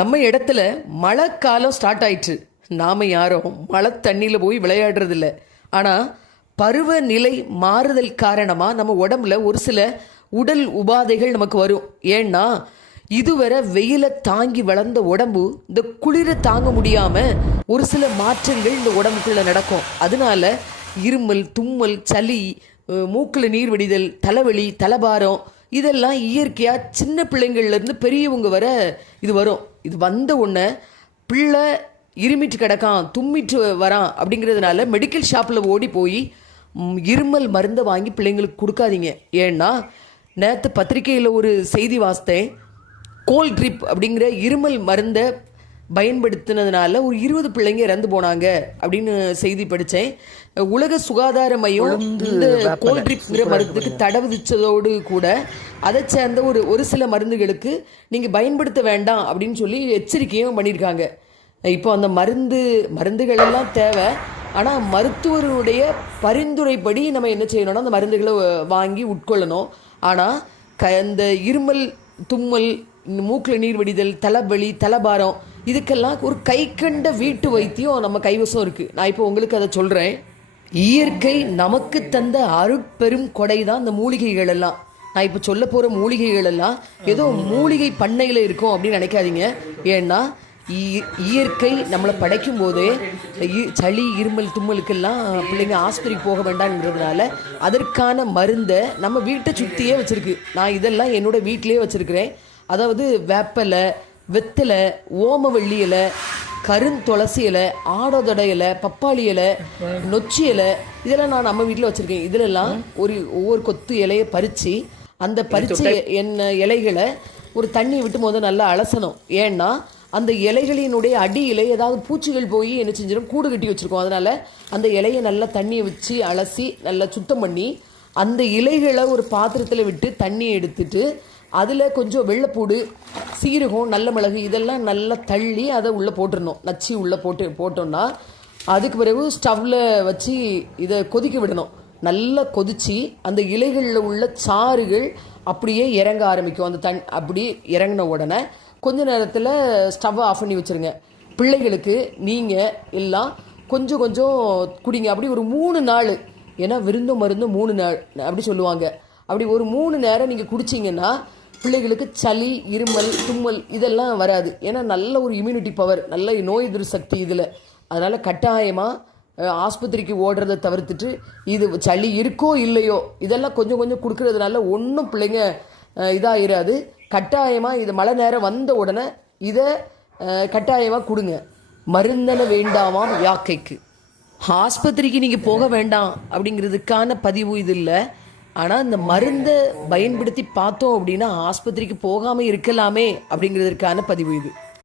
நம்ம இடத்துல மழை காலம் ஸ்டார்ட் ஆயிடுச்சு. நாம் யாரும் மழை தண்ணியில் போய் விளையாடுறதில்ல. ஆனால் பருவநிலை மாறுதல் காரணமாக நம்ம உடம்புல ஒரு சில உடல் உபாதைகள் நமக்கு வரும். ஏன்னா இதுவரை வெயிலை தாங்கி வளர்ந்த உடம்பு இந்த குளிரை தாங்க முடியாமல் ஒரு சில மாற்றங்கள் இந்த உடம்புக்குள்ளே நடக்கும். அதனால இருமல், தும்மல், சளி, மூக்கில் நீர் வடிதல், தலைவலி, தலைபாரம் இதெல்லாம் இயற்கையாக சின்ன பிள்ளைங்கள்லேருந்து பெரியவங்க வர இது வரும். இது வந்த உடனே பிள்ளை இருமிட்டு கிடக்கான், தும்மிட்டு வரான் அப்படிங்கிறதுனால மெடிக்கல் ஷாப்பில் ஓடி போய் இருமல் மருந்தை வாங்கி பிள்ளைங்களுக்கு கொடுக்காதீங்க. ஏன்னா நேற்று பத்திரிக்கையில் ஒரு செய்தி வாசித்தேன். கோல்ட் ட்ரிப் அப்படிங்கிற இருமல் மருந்தை பயன்படுத்தினதுனால ஒரு 20 பிள்ளைங்க இறந்து போனாங்க அப்படின்னு செய்தி படித்தேன். உலக சுகாதார மையம் இந்த கோல்ட் ட்ரிப்ங்கிற மருந்துக்கு தடை விதிச்சதோடு கூட அதை சேர்ந்த ஒரு சில மருந்துகளுக்கு நீங்கள் பயன்படுத்த வேண்டாம் அப்படின்னு சொல்லி எச்சரிக்கையும் பண்ணியிருக்காங்க. இப்போ அந்த மருந்துகள் எல்லாம் தேவை. ஆனால் மருத்துவருடைய பரிந்துரைப்படி நம்ம என்ன செய்யணும்னா அந்த மருந்துகளை வாங்கி உட்கொள்ளணும். ஆனால் இந்த இருமல், தும்மல், மூக்கில் நீர் வடிதல், தலைவலி, தலைபாரம் இதுக்கெல்லாம் ஒரு கை கண்ட வீட்டு வைத்தியம் நம்ம கைவசம் இருக்குது. நான் இப்போ உங்களுக்கு அதை சொல்கிறேன். இயற்கை நமக்கு தந்த அருட்பெரும் கொடை தான் இந்த மூலிகைகள் எல்லாம். நான் இப்போ சொல்ல போகிற மூலிகைகள் எல்லாம் ஏதோ மூலிகை பண்ணையில் இருக்கும் அப்படின்னு நினைக்காதீங்க. ஏன்னா இயற்கை நம்மளை படைக்கும் போதே சளி, இருமல், தும்மலுக்கெல்லாம் பிள்ளைங்க ஆஸ்பத்திரிக்கு போக வேண்டாம்ன்றதுனால அதற்கான மருந்தை நம்ம வீட்டை சுற்றியே வச்சுருக்கு. நான் இதெல்லாம் என்னோடய வீட்டிலே வச்சுருக்கிறேன். அதாவது வேப்பலை, வெத்தலை, ஓமவள்ளி இலை, கருந்துளசி இலை, ஆடோதடை இலை, பப்பாளி இலை, நொச்சி இலை இதெல்லாம் நான் நம்ம வீட்டில் வச்சுருக்கேன். இதிலெல்லாம் ஒவ்வொரு கொத்து இலையை பறித்து அந்த பறித்த இலைகளை ஒரு தண்ணியை விட்டு முதல் நல்லா அலசணும். ஏன்னா அந்த இலைகளினுடைய அடியிலே ஏதாவது பூச்சிகள் போய் என்ன செஞ்சிடும், கூடு கட்டி வச்சுருக்கோம். அதனால் அந்த இலையை நல்லா தண்ணியை வச்சு அலசி நல்லா சுத்தம் பண்ணி அந்த இலைகளை ஒரு பாத்திரத்தில் விட்டு தண்ணியை எடுத்துட்டு அதில் கொஞ்சம் வெள்ளைப்பூடு, சீரகம், நல்ல மிளகு இதெல்லாம் நல்லா தள்ளி அதை உள்ளே போட்டுடணும். நச்சு உள்ளே போட்டோம்னா அதுக்கு பிறகு ஸ்டவ்வில் வச்சு இதை கொதிக்க விடணும். நல்லா கொதித்து அந்த இலைகளில் உள்ள சாறுகள் அப்படியே இறங்க ஆரம்பிக்கும். அந்த அப்படி இறங்கின உடனே கொஞ்ச நேரத்தில் ஸ்டவ்வை ஆஃப் பண்ணி வச்சுருங்க. பிள்ளைகளுக்கு நீங்கள் எல்லாம் கொஞ்சம் கொஞ்சம் குடிங்க. அப்படி ஒரு 3 நாள், ஏன்னா விருந்தும் மருந்தும் 3 நாள் அப்படி சொல்லுவாங்க. அப்படி ஒரு 3 நேரம் நீங்கள் குடிச்சிங்கன்னா பிள்ளைகளுக்கு சளி, இருமல், தும்மல் இதெல்லாம் வராது. ஏன்னா நல்ல ஒரு இம்யூனிட்டி பவர், நல்ல நோய் எதிர்ப்பு சக்தி இதில். அதனால் கட்டாயமாக ஆஸ்பத்திரிக்கு ஓடுறதை தவிர்த்துட்டு இது சளி இருக்கோ இல்லையோ இதெல்லாம் கொஞ்சம் கொஞ்சம் கொடுக்கறதுனால ஒன்றும் பிள்ளைங்க இதாகிடாது. கட்டாயமாக இது மழை நேரம் வந்த உடனே இதை கட்டாயமாக கொடுங்க. மருந்தன வேண்டாமாம் யாக்கைக்கு. ஆஸ்பத்திரிக்கு நீங்கள் போக வேண்டாம் அப்படிங்கிறதுக்கான பதிவு இது இல்லை. ஆனால் இந்த மருந்தை பயன்படுத்தி பார்த்தோம் அப்படின்னா ஆஸ்பத்திரிக்கு போகாமல் இருக்கலாமே அப்படிங்கிறதுக்கான பதிவு இது.